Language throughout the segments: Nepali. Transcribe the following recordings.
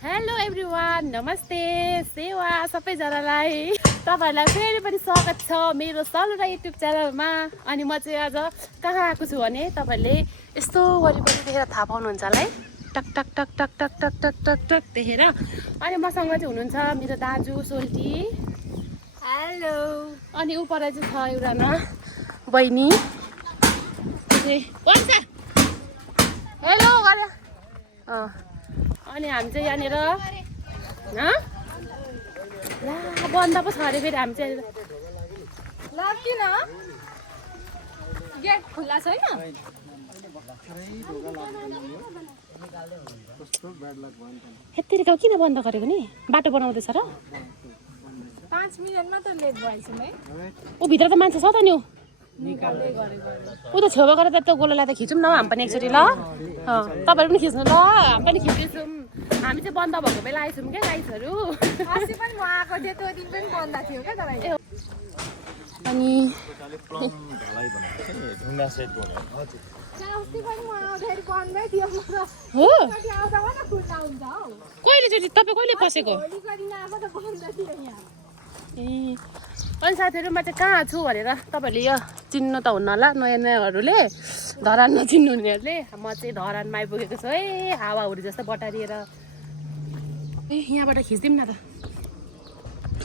हेलो एभ्रिवान, नमस्ते, सेवा सबैजनालाई तपाईँहरूलाई फेरि पनि स्वागत छ मेरो सलुरा युट्युब च्यानलमा। अनि म चाहिँ आज कहाँ आएको छु भने तपाईँहरूले यस्तो वरिपरि देखेर थाहा पाउनुहुन्छ होला है। टक टक टक टक टक टक टक टक टक देखेर। अनि मसँग चाहिँ हुनुहुन्छ मेरो दाजु सोल्टी, हेलो। अनि उपर चाहिँ छ एउटा बहिनी, हेलो गरे। अनि हामी चाहिँ यहाँनिर ला बन्द पो छ अरे फेरि हामी चाहिँ किन गेट खुल्ला छैन? यत्तिकै किन बन्द गरेको नि? बाटो बनाउँदैछ र? 5 मिनेटमा त लेट भएछु है। ऊ भित्र त मान्छे छ त नि। ऊ त छेउमा गरेर त गोलोलाई त खिचौँ न हामी पनि एकचोटि ल। तपाईँहरू पनि खिच्नु ल, हामी पनि खिच्दैछौँ। हामी चाहिँ बन्द भएको बेला आइछौँ क्या गाइसहरू। अस्ति पनि म आएको थिएँ, त्यो दिन पनि बन्द थियो क्या तपाईँ। अनि अस्ति पनि म आउँदाखेरि बन्दै थियो म त। हो आउँदा मात्र खुल्ला हुन्छ हौ। कहिलेचोटि तपाईँ कहिले पसेको? भोलि गरिन आएको त बन्द थियो यहाँ। ए अनि साथीहरू, म चाहिँ कहाँ छु भनेर तपाईँहरूले यो चिन्नु त हुन्न होला नयाँ नयाँहरूले, धरान नचिन्नु हुनेहरूले। म चाहिँ धरानमा आइपुगेको छु है, हावाहुरी जस्तो बटारिएर। ए यहाँबाट खिच्दिउँ न त।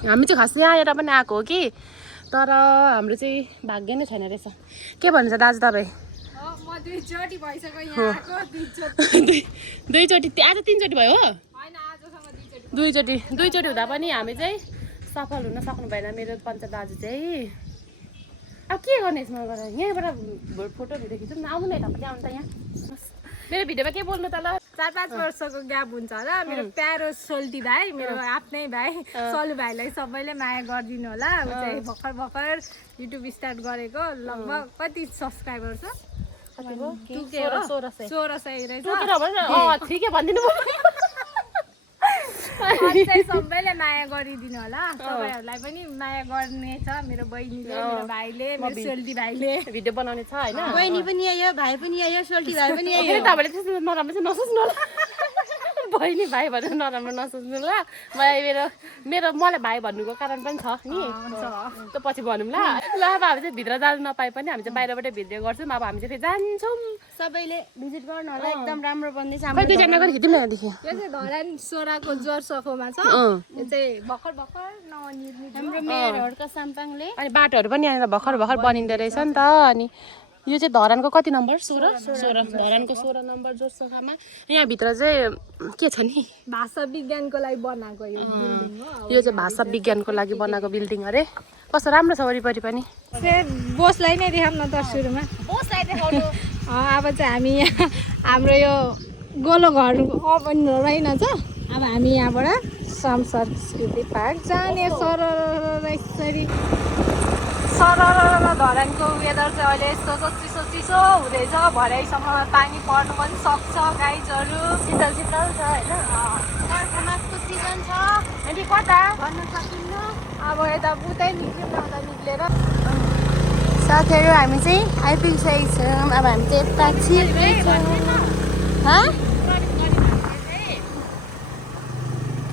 हामी चाहिँ खास यहाँ आएर पनि आएको हो कि, तर हाम्रो चाहिँ भाग्य नै छैन रहेछ। के भन्नुहुन्छ दाजु तपाईँ? म दुईचोटि भइसक्यो यहाँ आएको, दुईचोटि आज 3चोटि भयो हो? होइन आजसम्म दुईचोटि हुँदा पनि हामी चाहिँ सफल हुन सक्नु भएन। मेरो पञ्च दाजु चाहिँ अब के गर्ने यसमा गरेर यहीँबाट फोटो भिडियो खिचौँ न। आउनु न यता पनि, आउनु त यहाँ। मेरो भिडियोमा के बोल्नु त ल? 4-5 वर्षको ग्याप हुन्छ होला। मेरो प्यारो सोल्टी भाइ, मेरो आफ्नै भाइ सलु भाइलाई सबैले माया गरिदिनु होला। ऊ चाहिँ भर्खर युट्युब स्टार्ट गरेको, लगभग कति सब्सक्राइबर छ? 1600 रहेछ। ठिकै भनिदिनु सबैले माया गरिदिनु होला। तपाईँहरूलाई पनि माया गर्ने छ, मेरो बहिनीले, मेरो भाइले, मेरो सोल्टी भाइले। भिडियो बनाउने छ होइन? बहिनी पनि आयो, भाइ पनि आयो, सोल्टी भाइ पनि आयो। तपाईँले त्यस्तो नराम्रो चाहिँ नसोच्नु होला। बहिनी भाइ भनेर नराम्रो नसोच्नु ल। मलाई भाइ भन्नुको कारण पनि छ नि, त्यो पछि भनौँ ल। ल अब हामी चाहिँ भित्र जानु नपाए पनि हामी चाहिँ बाहिरबाटै भिडियो गर्छौँ। अब हामी चाहिँ फेरि जान्छौँ। सबैले भिजिट गर्नु होला, एकदम राम्रो बन्दैछ। दुईजना गरी खिच्यौँ न देखि। यो चाहिँ धरान सोराको जोरसोखोमा छ। यो चाहिँ भर्खर ननिर्मित हाम्रो मेयरहरुका साम्पाङले। अनि बाटोहरू पनि यहाँनिर भर्खर बनिँदो रहेछ नि त। अनि यो चाहिँ धरानको कति नम्बर? 16 धरानको 16 नम्बर जोरसोखामा। यहाँभित्र चाहिँ के छ नि? भाषा विज्ञानको लागि बनाएको यो बिल्डिङ हो। यो चाहिँ भाषा विज्ञानको लागि बनाएको बिल्डिङ अरे। कस्तो राम्रो छ वरिपरि पनि। बोसलाई नै देखाउँ न त सुरुमा। बोसलाई देखाउनु। अब चाहिँ हामी हाम्रो यो गोलो घर ओपन रहेनछ। अब हामी यहाँबाट श्रम संस्कृति पार्क जाने सरर धरानको वेदर चाहिँ अहिले यस्तो चिसो हुँदैछ। भरेसम्म पानी पर्नु पनि सक्छ। गाइजहरू शीतल छ होइन? बर्खामासको सिजन छ। अनि कता भन्न सकिन्न। अब यता उतै निक्ल्यौँ न, उता निक्लेर साथीहरू हामी चाहिँ आइपुगिसकेको छौँ। अब हामी चाहिँ यता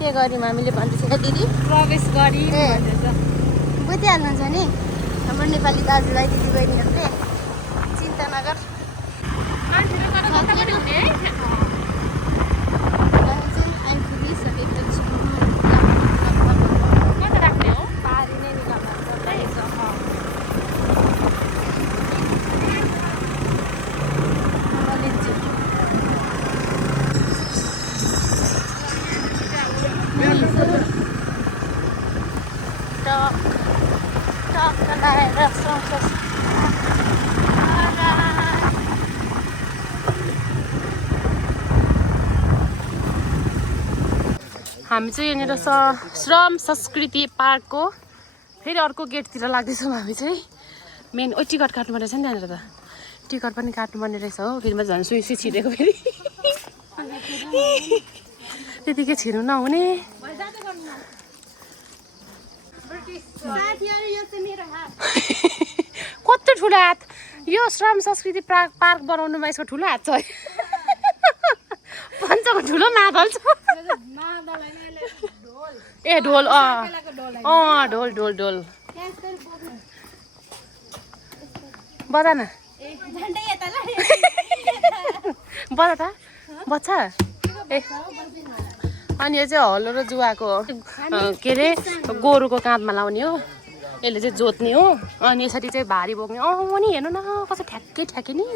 के गऱ्यौँ हामीले भन्दैछ दिदी? प्रवेश गरी बुझिहाल्नुहुन्छ नि हाम्रो नेपाली दाजुभाइ दिदीबहिनीहरूले। चिन्ता नगर। हामी चाहिँ यहाँनिर श्रम संस्कृति पार्कको फेरि अर्को गेटतिर लाग्दैछौँ। हामी चाहिँ मेन टिकट काट्नुपर्ने रहेछ नि त्यहाँनिर त। टिकट पनि काट्नुपर्ने रहेछ हो। फेरि म झन् सुई छिरेको फेरि त्यतिकै छिर्नु नहुने। कस्तो ठुलो हात! यो श्रम संस्कृति पार्क बनाउनुमा यसको ठुलो हात छ। पञ्चको ठुलो मादल छ ए ढोल ढोल ढोल ढोल बजा न बजा त बज्छ ए अनि यो चाहिँ हलो र जुवाको के अरे गोरुको काँधमा लाउने हो यसले चाहिँ जोत्ने हो अनि यसरी चाहिँ भारी बोक्ने नि हेर्नु न कस्तो ठ्याक्कै ठ्याक्कै नि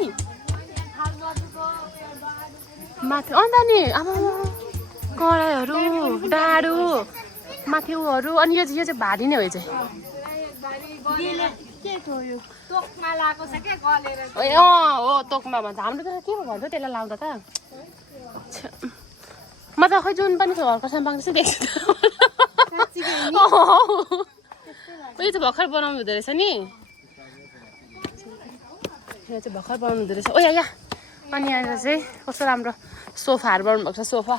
माथि अन्त नि अब कराईहरू डाडु माथि उहरू अनि यो चाहिँ भारी नै हो यो चाहिँ हो तोकमा भन्छ हाम्रो त के भन्छ त्यसलाई लाउँदा त म त खै जुन पनि घरको सामान जस्तै देख्छु उयो चाहिँ भर्खर बनाउनु हुँदो रहेछ नि यो चाहिँ भर्खर बनाउनु हुँदो रहेछ ओ या अनि यहाँनिर चाहिँ कस्तो राम्रो सोफाहरू बनाउनु भएको छ सोफा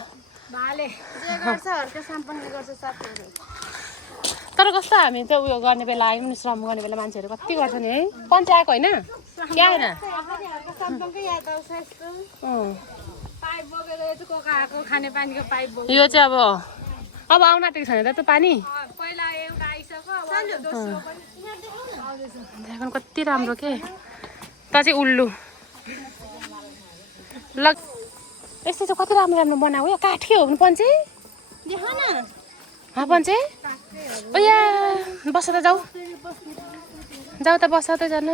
तर कस्तो हामी चाहिँ उयो गर्ने बेला आयौँ नि श्रम गर्ने बेला मान्छेहरू कति गर्छ नि है पञ्च आएको होइन क्या होइन यो चाहिँ अब आउन आँटेको छैन त त्यो पानी कति राम्रो के त चाहिँ उल्लु लग यस्तो चाहिँ कति राम्रो राम्रो बनाएको यो काठकै हो भने पञ्चे पञ्चे ओ या बस त जाऊ त बस त जान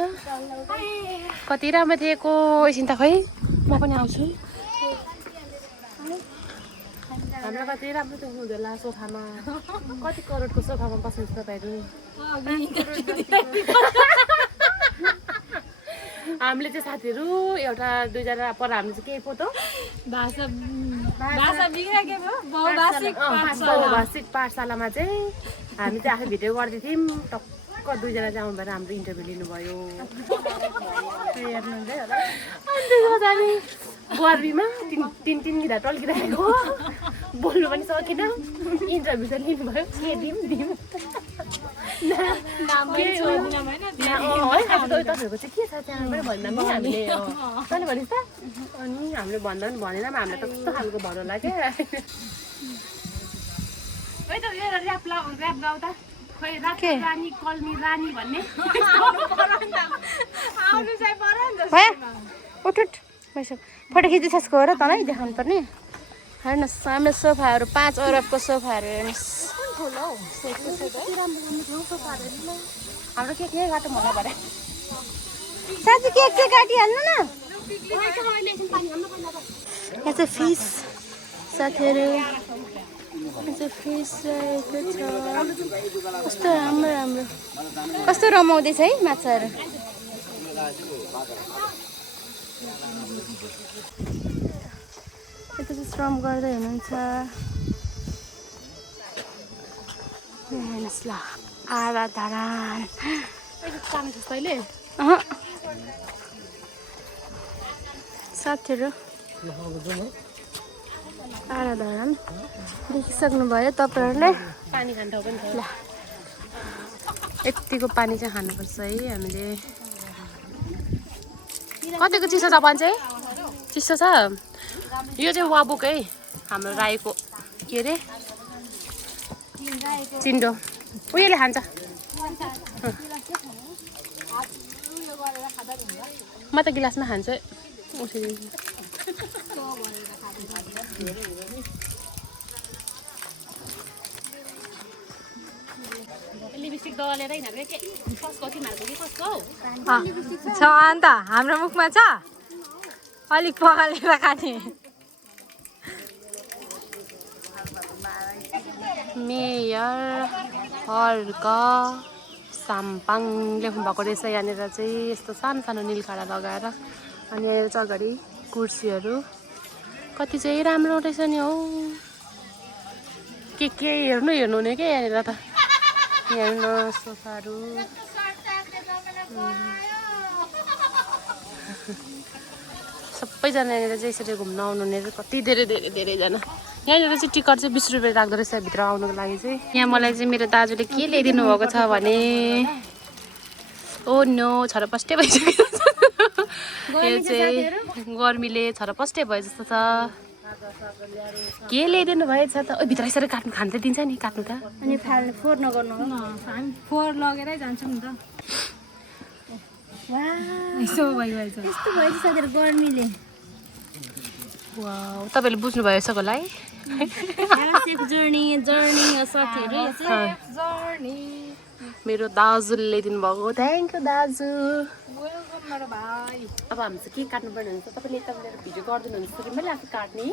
कति राम्रो थिएको एकछिन त खै म पनि आउँछु हामीलाई कति राम्रो देख्नु हुँदैन सोफामा कति करोडको सोफामा बस्नुहुन्छ तपाईँहरू हामीले चाहिँ साथीहरू एउटा दुईजना पर हामीले चाहिँ के फोटो बहुभाषिक पाठशालामा चाहिँ हामी चाहिँ आफै भिडियो गर्दै थियौँ टक्क दुईजना चाहिँ आउनु भएर हाम्रो इन्टरभ्यू लिनुभयो अनि गर्मीमा तिन गिरा टल्किरहेको बोल्नु पनि सकेन इन्टरभ्यू चाहिँ लिनुभयो तपाईँहरूको चाहिँ के छ च्यानलबाट भन्दा पनि हामीले तैँले भनिस् त अनि हामीले भन्दा पनि भनेन हामीलाई त कस्तो खालको भन्नु होला क्या ऱ्याप गाउँ त खै रानी कल्मी रानी भन्ने उठ फोटो खिचिसकेको हो र तँलाई देखाउनु पर्ने हेर्नुहोस् हाम्रो सोफाहरू 5 अरबको सोफाहरू हेर्नुहोस् हाम्रो के गाटो होला भरे साथी के काटिहाल्नु न यहाँ चाहिँ फिस साथीहरू यहाँ चाहिँ फिस रहेको छ कस्तो राम्रो कस्तो रमाउँदैछ है माछाहरू यता चाहिँ श्रम गर्दै हुनुहुन्छ हेर्नुहोस् ल आधा धरान जस्तैले साथीहरू आधा धरान देखिसक्नुभयो तपाईँहरूले पानी खानु ठाउँ पनि ल यतिको पानी चाहिँ खानुपर्छ है हामीले कतिको चिसो छ भने चाहिँ चिसो छ यो चाहिँ वाबुक है हाम्रो राईको के अरे चिन्डो उयोले खान्छ म त गिलासमा खान्छु है लिपस्टिक दलेर छ अन्त हाम्रो मुखमा छ अलिक पखालेर खाने मेयर हर्क साम्पाङ लेख्नु भएको रहेछ यहाँनिर चाहिँ यस्तो सानो सानो निलखाडा लगाएर अनि यहाँ चाहिँ अगाडि कुर्सीहरू कति चाहिँ राम्रो रहेछ नि हौ के हेर्नु हुने क्या यहाँनिर त हेर्नु सोफाहरू सबैजना यहाँनिर चाहिँ यसरी घुम्न आउनुहुने कति धेरैजना यहाँनिर चाहिँ टिकट चाहिँ 20 रुपियाँ राख्दो रहेछ भित्र आउनुको लागि चाहिँ यहाँ मलाई चाहिँ मेरो दाजुले के ल्याइदिनु भएको छ भने ओ नो छरपस्टे भइसक्यो यो चाहिँ गर्मीले छरपस्टे भए जस्तो छ के ल्याइदिनु भएछ त ओ भित्र यसरी काट्नु खानु त दिन्छ नि काट्नु त अनि फाल्ने फोहोर नगर्नु हो हामी फोहोर लगेरै जान्छौँ नि त वाह यसो भइरहेछ यस्तो भएछ साथीहरू गर्मीले वाउ तपाईँले बुझ्नुभयो यसको लागि सेफ जर्नी साथीहरू यो चाहिँ जर्नी मेरो दाजुले ल्याइदिनु भएको थ्याङ्क यू दाजु वेलकम मेरो भाइ अब हामी चाहिँ के काट्नुपर्ने हुन्छ तपाईँले यता लिएर भिडियो गरिदिनु हुन्छ कि मैले आफू काट्ने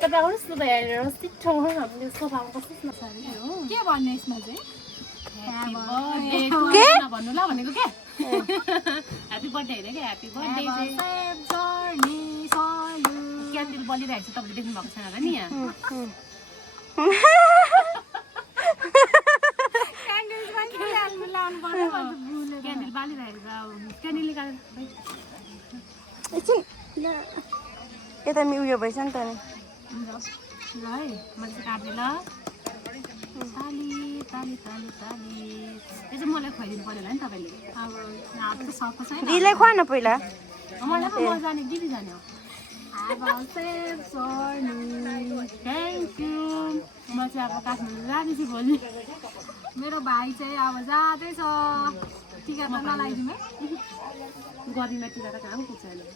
तपाईँ आउनुहोस् न त हेरेर सिक्छौँ हामीले सोफामा बस्नुहोस् न के भन्ने यसमा चाहिँ भन्नु ल भनेको क्या ह्याप्पी बर्थडे होइन क्या ह्याप्पी बर्थडे क्यान्डल बलिरहेको छ तपाईँले देख्नु भएको छैन होला नि यहाँ क्यान्डल बालिरहेको छ क्यान्डलले एकछिन यता उयो भएछ नि त नि ल है मैले चाहिँ काट्दै ल ताली ताली ताली ताली यो चाहिँ मलाई खुवाइदिनु पऱ्यो होला नि तपाईँले अब हातको सक्को छैन दिदीलाई खुवा न पहिला मलाई पो नजाने दिदी जाने हो थ्याङ्क यू म चाहिँ अब काठमाडौँ जाँदैछु भोलि मेरो भाइ चाहिँ अब जाँदैछ टिका त नलाइदिउँ है गर्मीमा टिका त कहाँ पुग्छ अहिले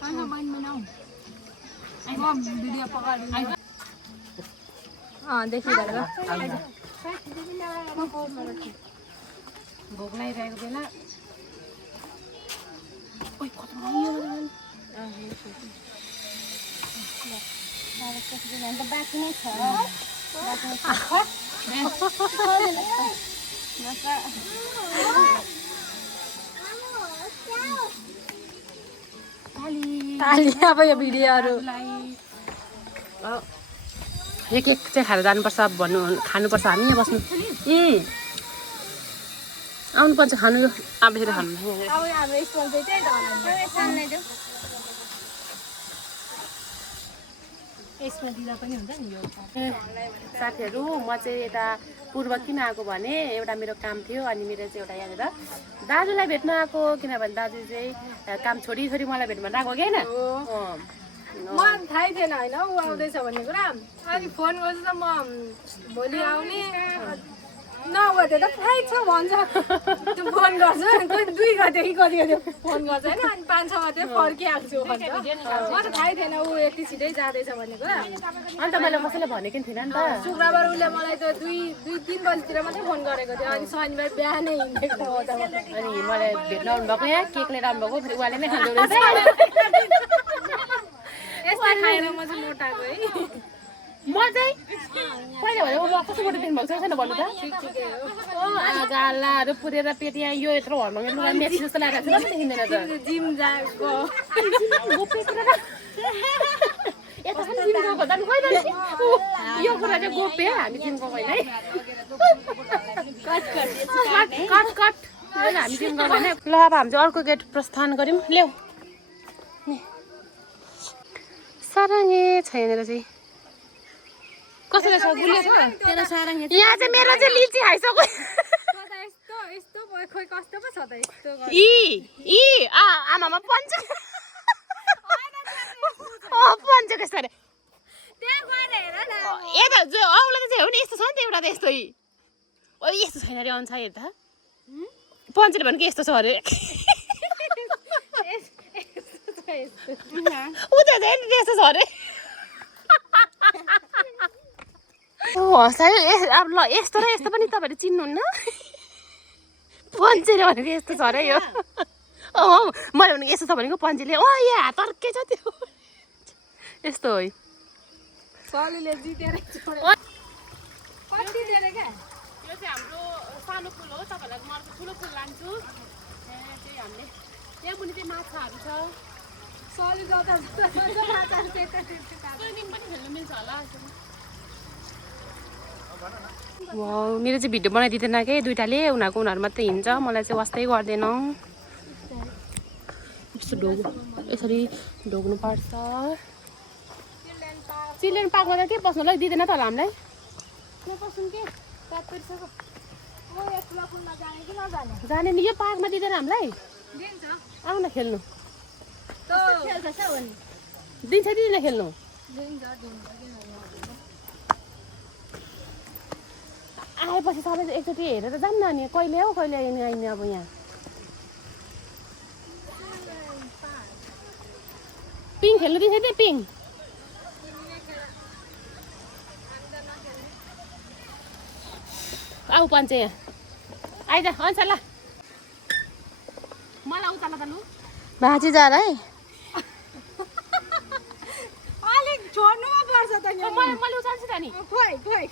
कहाँ बहिनी बनाऊ म भिडियो पकाइदिन्छु देखिरहेको भोक लागिरहेको बेला ओइ कस्तो बाँकी नै छ अब यो भिडियोहरू एक चाहिँ खाएर जानुपर्छ भन्नु खानुपर्छ हामी यहाँ बस्नु आउनुपर्छ खानु अब फेरि खानु अब हाम्रो स्पोन्सर चाहिँ यसमा दिँदा पनि हुन्छ नि यो साथीहरू म चाहिँ यता पूर्व किन आएको भने एउटा मेरो काम थियो अनि मेरो चाहिँ एउटा यहाँनिर दाजुलाई भेट्न आएको किनभने दाजु चाहिँ काम छोडी मलाई भेट्न आएको कि होइन मलाई थाहै थिएन होइन ऊ आउँदैछ भन्ने कुरा अनि फोन गर्छु त म भोलि आउने नगर्दै त फ्लाइट छ भन्छ त्यो फोन गर्छ कोही 2 गते कि कति गते फोन गर्छ होइन अनि 5-6 गते फर्किहाल्छु भन्छ म त थाहै थिएन ऊ यति छिटै जाँदैछ भन्ने कुरा अन्त मैले कसैलाई भनेको नि थिएन नि त शुक्रबार उसले मलाई त 2-3 बजीतिर मात्रै फोन गरेको थियो अनि शनिबार बिहानै हिँडेको अनि मलाई भेट्न आउनुभएको यहाँ केक लिएर आउनुभएको फेरि उहाँले नै खाँदो रहेछ यस्तो खाएर म चाहिँ मोटाएको है म चाहिँ पहिला भने म कस्तो फोटो दिनुभएको छ छैन भन्नु त गालाहरू पुरेर पेट यहाँ यो यत्रो घरमा लुगा मेची जस्तो लागेको छ देखिँदैन त जिम जाएको यो कुरा चाहिँ गोप्य हामी जिम गएको होइन है कट हामी जिम गएको होइन ल अब हामी चाहिँ अर्को गेट प्रस्थान गऱ्यौँ ल्याऊ साराङ्गे छैन चाहिँ कस्तो रहेछ गुलियो छ तेरो सारङ्गे यहाँ चाहिँ मेरो चाहिँ लिची खाइसक्यो यस्तो खोइ कस्तो पो छ त यस्तो आमामा पञ्च पञ्च कस्तो अरे त्यहाँ गएर हेर न यता जो औला त चाहिँ हो नि यस्तो छ नि त एउटा त यस्तो ओ यस्तो छैन अरे अनुसार हेर्दा पञ्चले भनेको यस्तो छ अरे उता चाहिँ नि त्यस्तो छ अरे हँसायो अब ल यस्तो र यस्तो पनि तपाईँले चिन्नुहुन्न पञ्चेले भनेको यस्तो छ अरे यो मैले भनेको यस्तो छ भनेको पञ्चेले यहाँ तर्केछ त्यो यस्तो हो सलीले जितेर छोड्यो कति दिएर क्या यो चाहिँ हाम्रो सानो फुल हो तपाईँहरूलाई म अर्को ठुलो फुल लान्छु चाहिँ हामीले यहाँ पनि चाहिँ माछाहरू छ सली जता स्विमिङ पनि खेल्नु मिल्छ होला मेरो चाहिँ भिडियो बनाइदिँदैन कि दुइटाले उनीहरू मात्रै हिँड्छ मलाई चाहिँ वास्तै गर्दैन यस्तो यसरी ढोग्नु पर्छ चिल्ड्रेन पार्कमा त के बस्नु ल दिँदैन त होला हामीलाई जाने नि यो पार्कमा दिँदैन हामीलाई आऊ न खेल्नु दिन्छ दिँदैन खेल्नु आएपछि सबै एकचोटि हेरेर जाऊँ न अनि कहिले हो कहिले आइने अब यहाँ पिङ खेल्नु दिन्छ त्यही पिङ आऊ पञ्चे यहाँ आइज हुन्छ ल मलाई उता ल लु भाँची जा है अलिक छोड्नुमा पर्छ त नि मैले उचाल्छु त नि खोइ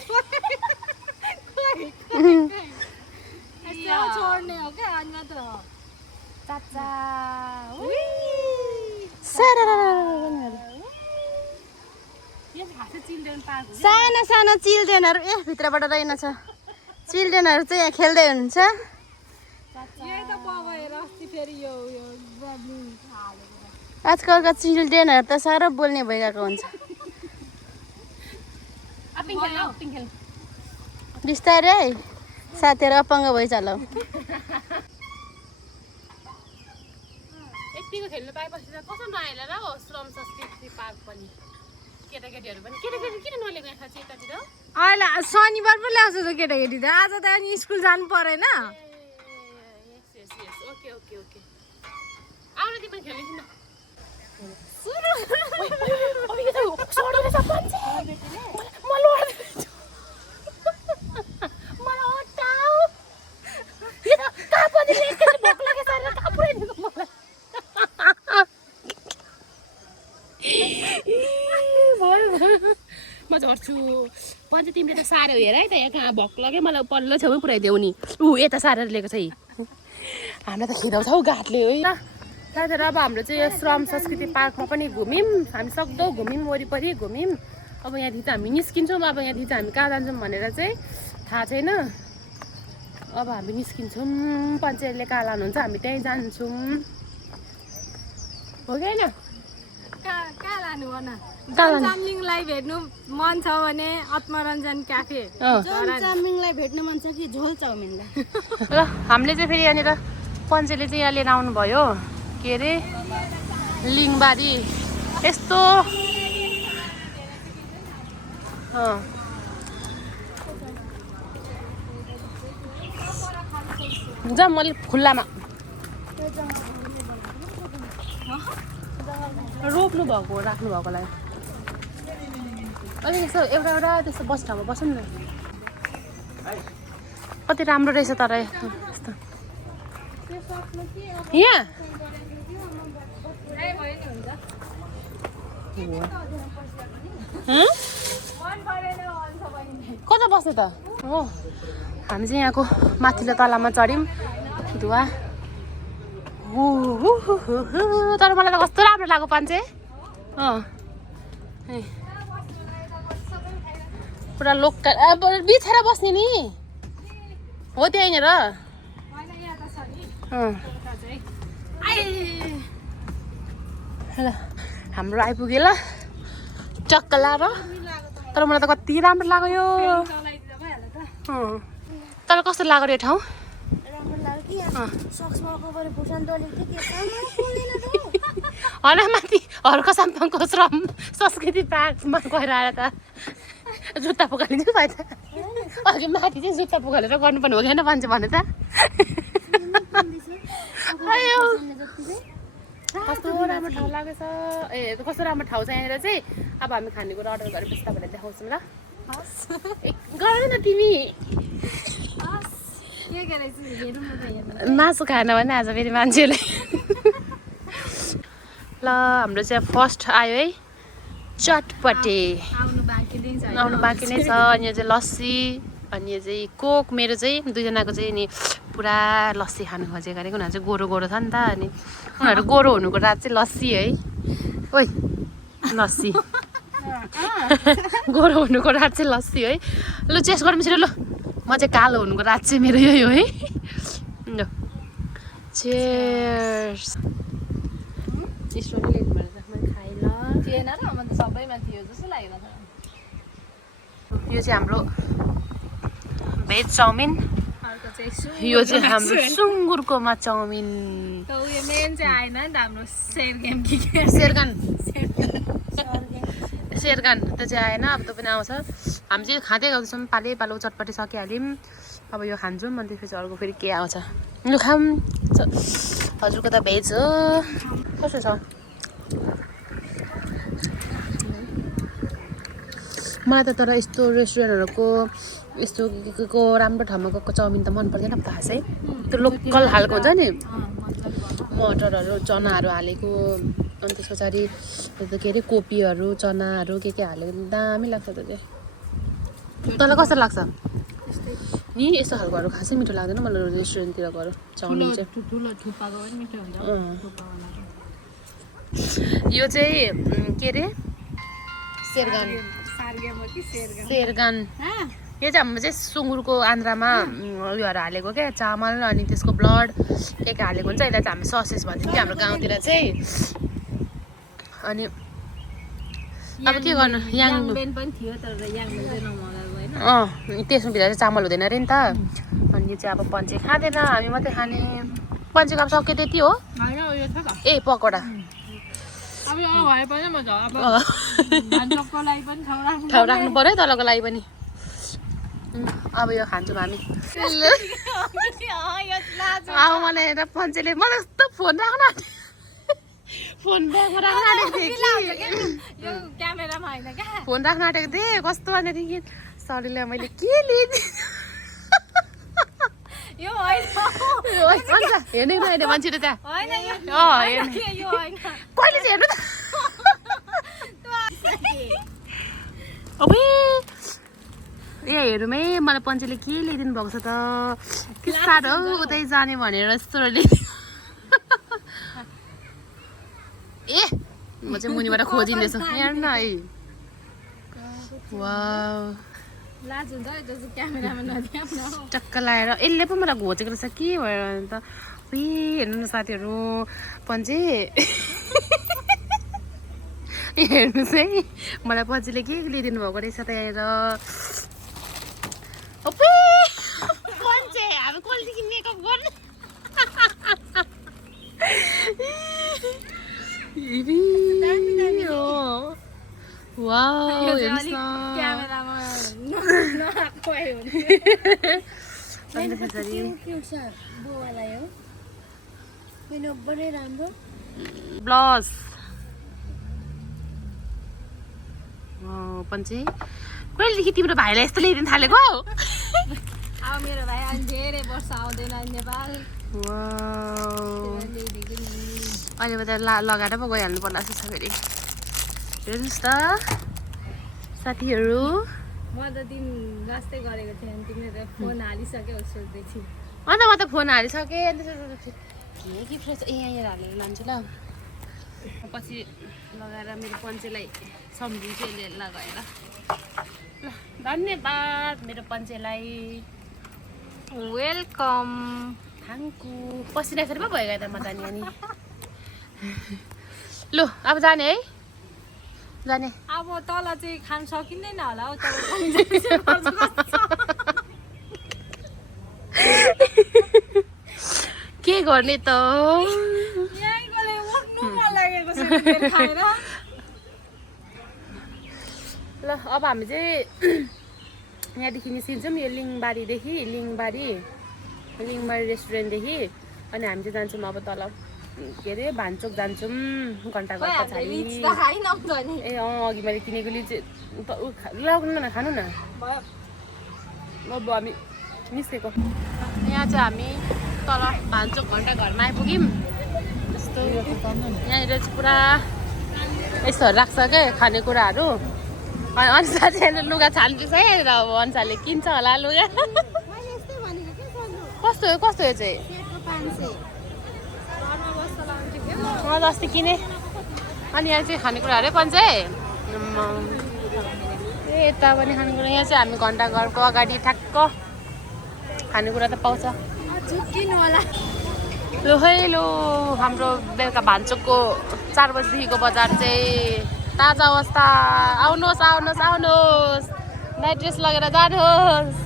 छोड्ने हो क्या अन्य त चाचा साना साना चिल्ड्रेनहरू भित्रबाट रहेनछ चिल्ड्रेनहरू चाहिँ यहाँ खेल्दै हुनुहुन्छ यही त बगाएर अस्ति फेरि यो आजकलका चिल्ड्रेनहरू त साह्रो बोल्ने भइरहेको हुन्छ बिस्तारै है साथीहरू अपाङ्ग भइचालौ यतिको खेल्नु पाएपछि त कस्तो नआएला र हो श्रम संस्कृति पार्क पनि केटाकेटीहरू पनि केटाकेटी किन नलिएको यहाँ चाहिँ यतातिर अहिले शनिबार पो ल्याउँछ त केटाकेटी त आज त अनि स्कुल जानु परेन ओके ओके ओके आउन तिमी पनि खेल्नु किन म झर्छु पञ्च तिमीले त साह्रो हेर है त यहाँ कहाँ भक लाग्यो मलाई पल्लो छेउमै पुऱ्याइदेऊ नि यता सारेर लिएको छ हामीलाई त खिदाउँछ हौ गाठले है साथीहरू अब हाम्रो चाहिँ यो श्रम संस्कृति पार्कमा पनि घुम्यौँ हामी सक्दो घुम्यौँ वरिपरि घुम्यौँ अब यहाँदेखि चाहिँ हामी निस्किन्छौँ अब यहाँदेखि चाहिँ हामी कहाँ जान्छौँ भनेर चाहिँ थाहा छैन अब हामी निस्किन्छौँ पञ्चायतले कहाँ लानुहुन्छ हामी त्यहीँ जान्छौँ हो कि होइन कहाँ लानु भन चामलिङलाई भेट्नु मन छ भने आत्मरञ्जन क्याफे चामलिङलाई भेट्नु मन छ कि झोल चाउमिनलाई र हामीले चाहिँ फेरि यहाँनिर पञ्चेले चाहिँ यहाँ लिएर आउनुभयो के अरे लिङबारी यस्तो जा मैले खुल्लामा रोप्नु भएको राख्नु भएकोलाई अलिक यसो एउटा एउटा त्यस्तो बस ठाउँमा बसौँ न कति राम्रो रहेछ तर यस्तो यहाँ कता बस्ने त हो हामी चाहिँ यहाँको माथिल्लो तलामा चढ्यौँ धुवा तर मलाई त कस्तो राम्रो लाग्यो पान्छे पुरा लोकल अब बिछेर बस्ने नि हो त्यहीँनिर ल हाम्रो आइपुग्यो ल टक्क लाएर तर मलाई त कति राम्रो लाग्यो तर कस्तो लाग्यो यो ठाउँ होइन माथि हर्क साम्पाङको श्रम संस्कृति पार्कमा गएर आएर त जुत्ता पुगालिदिनु भयो त अघि माथि चाहिँ जुत्ता पुगालेर गर्नुपर्ने हो कि होइन भन्छ भने त कस्तो राम्रो ठाउँ लागेछ कस्तो राम्रो ठाउँ छ यहाँनिर चाहिँ अब हामी खानेकुरा अर्डर गरेपछि तपाईँलाई देखाउँछौँ ल गर न तिमी मासु खान भने आज फेरि मान्छेले ल हाम्रो चाहिँ फर्स्ट आयो है चटपटे आउनु बाँकी नै छ अनि यो चाहिँ लस्सी अनि यो चाहिँ कोक मेरो चाहिँ दुईजनाको चाहिँ नि पुरा लस्सी खानु खोजेको अरे उनीहरू चाहिँ गोरो गोरो छ नि त अनि उनीहरू गोरो हुनुको रात चाहिँ लस्सी है ओइ लस्सी गोरो हुनुको रात चाहिँ लस्सी है लु चेस्ट गरौँ छिटो ल म चाहिँ कालो हुनुको रात चाहिँ मेरो यही हो है ल चेयर्स स्ट्रबेरी मैले खाएँ ल थिएन र म त सबैमा थियो जस्तो लागेन त यो चाहिँ हाम्रो भेज चाउमिन चाहिँ यो चाहिँ हाम्रो सुँगुरकोमा चाउमिन त उयो मेन चाहिँ आएन नि त हाम्रो सेयर गेम के शेरगान शेरगान त्यो चाहिँ आएन अब त्यो पनि आउँछ हामी चाहिँ खाँदै गर्छौँ पालै पालो चटपटी सकिहाल्यौँ अब यो खान्छौँ अनि त्यसपछि अर्को फेरि के आउँछ लु खाऊँ हजुरको त भेज हो कस्तो छ मलाई त तर यस्तो रेस्टुरेन्टहरूको यस्तो को राम्रो ठाउँमा गएको चाउमिन त मन पर्दैन नि त खासै त्यो लोकल खालको हुन्छ नि मटरहरू चनाहरू हालेको अनि त्यस पछाडि के अरे कोपीहरू चनाहरू के हालेको दामी लाग्छ त्यो चाहिँ तँलाई कस्तो लाग्छ नि यस्तो खालकोहरू खासै मिठो लाग्दैन मलाई रेस्टुरेन्टतिरकोहरू चाउमिन चाहिँ यो चाहिँ के अरे शेरगान शेरगान यो चाहिँ हाम्रो चाहिँ सुँगुरको आन्द्रामा उयोहरू हालेको क्या चामल अनि त्यसको ब्लड के हालेको हुन्छ यसलाई चाहिँ हामी ससेस भन्छौँ कि हाम्रो गाउँतिर चाहिँ अनि अब के गर्नु त्यसमा भित्र चाहिँ चामल हुँदैन अरे नि त अनि यो चाहिँ अब पन्चे खाँदैन हामी मात्रै खाने पन्चेको अब सक्यो त्यति हो ए पकौडा ठाउँ राख्नु पर्यो तलको लागि पनि अब यो खान्छौँ हामी अब मलाई हेरेर पन्चेले मलाई यस्तो फोन राख्न फोन ब्यागमा राख्न आँटेको थिएँ फोन राख्न आँटेको थिएँ कस्तो भनेदेखि सरीलाई मैले के लिएँ हेर्ने अहिले मान्छे त त्यहाँ कहिले चाहिँ हेर्नु त ए हेरौँ है मलाई पन्छेले के ल्याइदिनु भएको छ त के साह्रो उतै जाने भनेर यस्तो ए म चाहिँ मुनिबाट खोजिँदैछु हेर्नु न है वाउ टक्क लाएर यसले पो मलाई घोचेको रहेछ के भएर अन्त हेर्नु न साथीहरू पन्छे हेर्नुहोस् है मलाई पन्छेले के ल्याइदिनु भएको रहेछ त यहाँनिर पन्छे हामी कहिलेदेखि मेकअप गर्ने वाउ ब्लस पन्छे कहिलेदेखि तिम्रो भाइलाई यस्तो ल्याइदिनु थालेको अब मेरो भाइ अहिले धेरै वर्ष आउँदैन नेपाल अहिले त लगाएर पो गइहाल्नु पर्ला जस्तो छ फेरि हेर्नुहोस् त साथीहरू म त दिन जस्तै गरेको थिएँ अनि तिमीले त फोन हालिसक्यो सोच्दै थिएँ अन्त म त फोन हालिसकेँ अनि के गिफ्ट रहेछ ए यहाँ हालेर लान्छु ल पछि लगाएर मेरो पन्छेलाई सम्झिन्छु यसले लगाएर ल धन्यवाद मेरो पन्छेलाई वेलकम थ्याङ्क यू पसिना फेरि पो भयो त म जाने अनि लु अब जाने है जाने अब तल चाहिँ खान सकिँदैन होला हौ तर के गर्ने त ल अब हामी चाहिँ यहाँदेखि निस्किन्छौँ यो लिङबारीदेखि लिङबारी रेस्टुरेन्टदेखि अनि हामी चाहिँ जान्छौँ अब तल के अरे भान्चोक जान्छौँ घन्टाघर पछाडि ए अघि मैले किनेको लिच लगाउनु न खानु न अब हामी निस्केको यहाँ चाहिँ हामी तल भान्चोक घन्टाघरमा आइपुग्यौँ यस्तो यहाँनिर चाहिँ पुरा यस्तोहरू राख्छ क्या खानेकुराहरू अनि अनुसा चाहिँ लुगा छान्दैछ है र अब अनुसारले किन्छ होला लुगा कस्तो यो चाहिँ अस्ति किने अनि यहाँ चाहिँ खानेकुराहरू पन्छे ए यता पनि खानेकुरा यहाँ चाहिँ हामी घन्टाघरको अगाडि ठ्याक्क खानेकुरा त पाउँछ लु है लु हाम्रो बेलुका भान्चोकको 4 बजीदेखिको बजार चाहिँ ताजा अवस्था आउनुहोस् नाइट ड्रेस लगेर जानुहोस्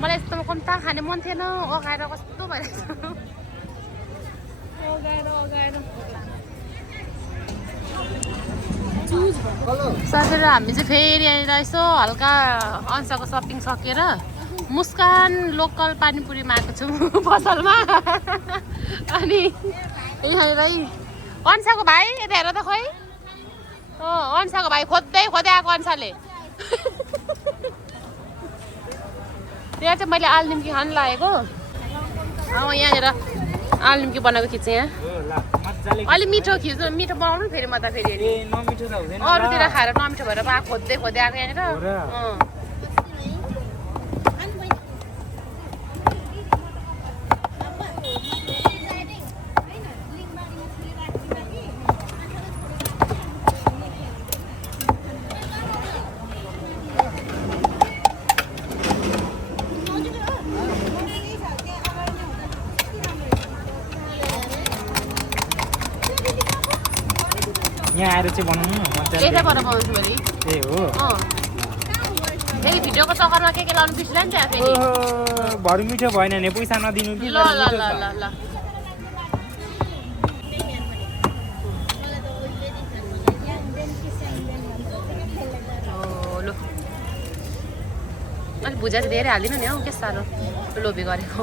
मलाई यस्तो कम्ता खाने मन थिएन अगाएर कस्तो भइरहेछ सकेर हामी चाहिँ फेरि यहाँनिर यसो हल्का अंशको सपिङ सकेर मुस्कान लोकल पानीपुरीमा आएको छु पसलमा अनि यहाँनिर अंशको भाइ यता हेर त खोइ अंशको भाइ खोज्दै आएको अंशले यहाँ चाहिँ मैले आलु निम्की खानु लागेको यहाँनिर आलु निम्की बनाएको खिच्छ यहाँ अलि मिठो खिच्नु मिठो बनाउनु फेरि म त फेरि अरूतिर खाएर नमिठो भएर खोज्दै आएको यहाँनिर यहाँ आएर चाहिँ बनाउनु मजाले यताबाट बनाउँछु मैले ए हो फेरि भिडियोको चक्करमा के लाउनु बिर्सिला नि त्यहाँ फेरि भरु मिठो भएन नि पैसा नदिनु कि ल अलिक भुजा चाहिँ धेरै हालिदिनु नि हौ के साह्रो लोभी गरेको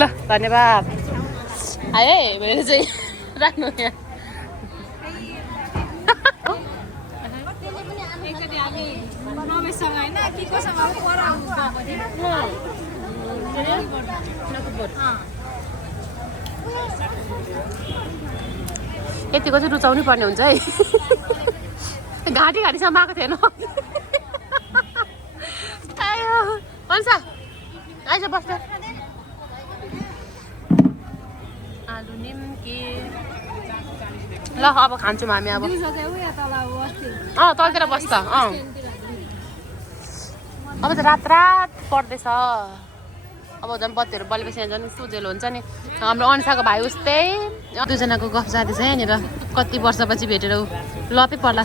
ल धन्यवाद आए मैले चाहिँ राख्नु यहाँ यतिको चाहिँ रुचाउनै पर्ने हुन्छ है घाँटीसम्म आएको थिएन भन्छ आइज बस्छ आलु निम्की ल अब खान्छौँ हामी अब तलतिर बस्छ अब चाहिँ रात पर्दैछ अब झन् बत्तीहरू बलेपछि यहाँ झन् सुजेल हुन्छ नि हाम्रो अंशाको भाइ उस्तै दुईजनाको गफ जाँदैछ यहाँनिर कति वर्षपछि भेटेर लपै पर्ला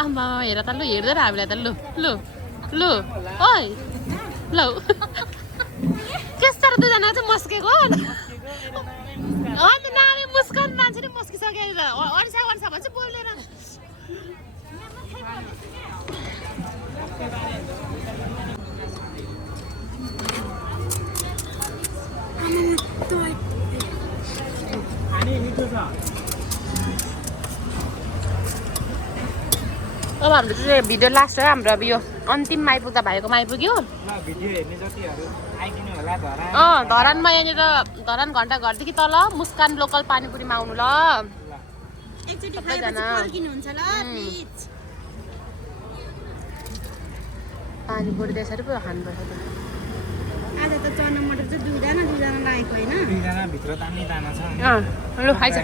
आमा हेर त लु हेर्दैन हामीलाई त लु लु लु ओइ ल के साह्रो दुईजना चाहिँ मस्केको अन्त नानी मुस्कान मान्छे नि मस्किसक्यो अनिसा भन्छ बोलेर अब हाम्रो चाहिँ भिडियो लास्ट हो हाम्रो अब यो अन्तिममा आइपुग्दा भाइकोमा आइपुग्यो धरानमा यहाँनिर धरान घन्टा घरदेखि तल मुस्कान लोकल पानीपुरीमा आउनु ल पानीपुरी त्यसरी पो खानुपर्छ आज त चना मटर चाहिँ दुईजना लागेको होइन लु खाइछ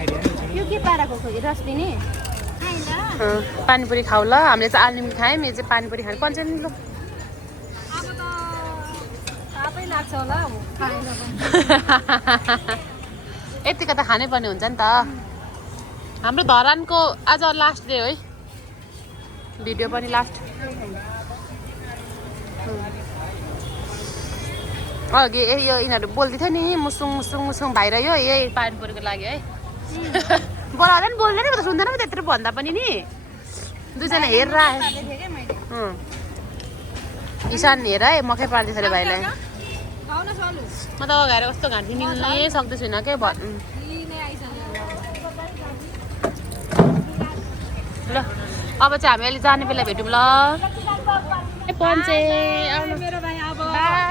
यो के पाराको खोइ रस दिने पानीपुरी खाऊ ल हामीले चाहिँ आलु निम्की खायौँ यो चाहिँ पानीपुरी खानु पर्छ नि लु यतिको त खानै पर्ने हुन्छ नि त हाम्रो धरानको आज लास्ट डे है भिडियो पनि लास्ट अघि यो यिनीहरू बोल्दै थियो नि मुसुङ मुसुङ मुसुङ भाइर यो यही पानीपुरीको लागि है बोलाउँदा नि बोल्दैन पो त सुन्दैन पो त्यत्रो भन्दा पनि नि दुईजना हेरेर आयो ईशान हेर है मकै पार्दैछ अरे भाइलाई म त अगाएर कस्तो घाँटी निल्नै सक्दै छुइनँ के ल अब चाहिँ हामी अहिले जाने बेला भेटौँ ल पञ्चे मेरो भाइ अब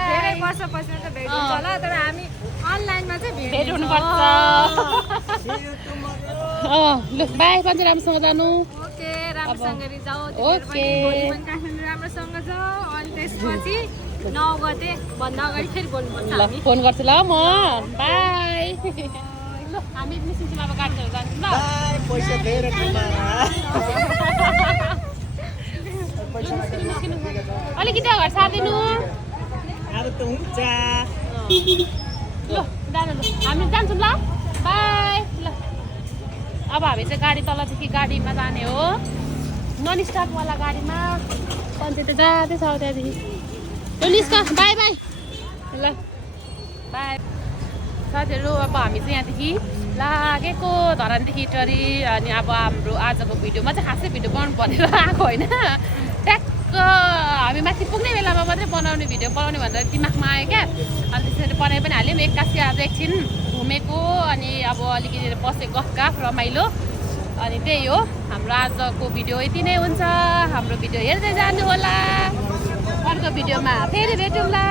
धेरै वर्षपछि त भेट हुन्छ होला तर हामी अनलाइनमा चाहिँ भेट्नु पर्छ लु बाई पञ्चे राम्रोसँग जानु ओके राम्रोसँग जाऊ ओके राम्रोसँग जाऊ अनि त्यसपछि 9 गते भन्दा अगाडि फेरि बोल्नुपर्छ ल फोन गर्छु ल म बाई ल हामी निस्किन्छौँ अब गाडी चलाएर जान्छौँ ल पैसा धेरै अलिकति अगाडि सारिदिनु त हुन्छ ल जानु ल हामी जान्छौँ ल बाई ल अब हामी चाहिँ गाडी तलदेखि गाडीमा जाने हो नन स्टपवाला गाडीमा कन्टे त जाँदै छ त्यहाँदेखि ल निस्क बाई बाई ल बाई साथीहरू अब हामी चाहिँ यहाँदेखि लागेको धरानदेखि इटरी अनि अब हाम्रो आजको भिडियोमा चाहिँ खासै भिडियो बनाउनु भनेर आएको होइन ट्याक्क हामी माथि पुग्ने बेलामा मात्रै बनाउने भिडियो बनाउने भनेर दिमागमा आयो क्या अनि त्यसरी बनाइ पनि हाल्यौँ एक्कासी आज एकछिन घुमेको अनि अब अलिकति बसेको गफ रमाइलो अनि त्यही हो हाम्रो आजको भिडियो यति नै हुन्छ हाम्रो भिडियो हेर्दै जानु होला अर्को भिडियोमा फेरि भेटौँला